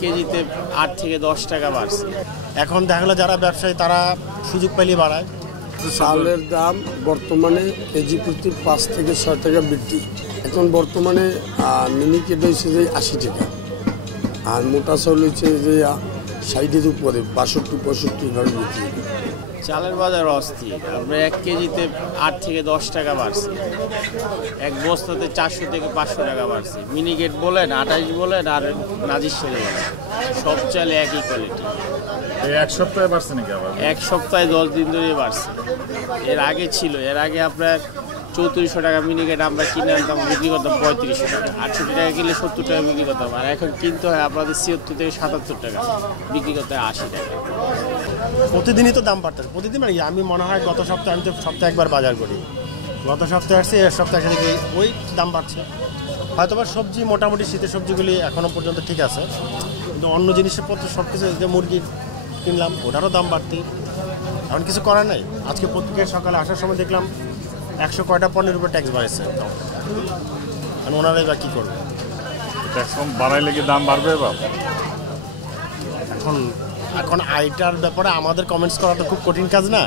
কেজিতে 8 থেকে 10 টাকা বাড়ছে। এখন দেখা গেলো যারা ব্যবসায়ী তারা সুযোগ পেলেই বাড়ায়। চালের দাম বর্তমানে কেজি প্রতি 5 থেকে 6 টাকা বৃদ্ধি। এখন বর্তমানে মিনিকেট হয়েছে যে 80 টাকা, আর মোটা চাউল হচ্ছে যে 60-এর উপরে 62-65 এভাবে বিক্রি। চালের বাজার অস্থির। আপনার 1 কেজিতে 8 থেকে 10 টাকা বাড়ছে, এক বস্তাতে 400 থেকে 500 টাকা বাড়ছে। মিনিকেট বলেন, 28 বলেন, আর নাজির সেরে বলেন, সব চাল একই কোয়ালিটি। এক সপ্তাহে বাড়ছে নাকি আবার? এক সপ্তাহে 10 দিন ধরে বাড়ছে। এর আগে ছিল, এর আগে আপনার 3400 টাকা মিনিকেট আমরা কিনে আনতাম, বিক্রি করতাম 3500 টাকা। 68 টাকা কিনলে 70 টাকা বিক্রি করতাম, আর এখন কিনতে হয় আপনাদের 76 থেকে 77 টাকা, বিক্রি করতে হয় 80 টাকা। প্রতিদিনই তো দাম বাড়তেছে, প্রতিদিন মানে কি, আমি মনে হয় গত সপ্তাহে, আমি তো সপ্তাহে একবার বাজার করি, গত সপ্তাহে আসছি, এর সপ্তাহে এসে দেখি ওই দাম বাড়ছে। হয়তো বা সবজি মোটামুটি শীতের সবজিগুলি এখনও পর্যন্ত ঠিক আছে, কিন্তু অন্য জিনিসের পত্র সব কিছু, যে মুরগি কিনলাম ওটারও দাম বাড়তি। এখন কিছু করার নাই। আজকে পত্রিকায় সকালে আসার সময় দেখলাম 100 কয়টা পণ্যের উপর ট্যাক্স বাড়াইছে। এখন ওনারাই বা কী করবে? ট্যাক্স বাড়াইলে কি দাম বাড়বে এবার? এখন এখন আইটার ব্যাপারে আমাদের কমেন্টস করা তো খুব কঠিন কাজ না।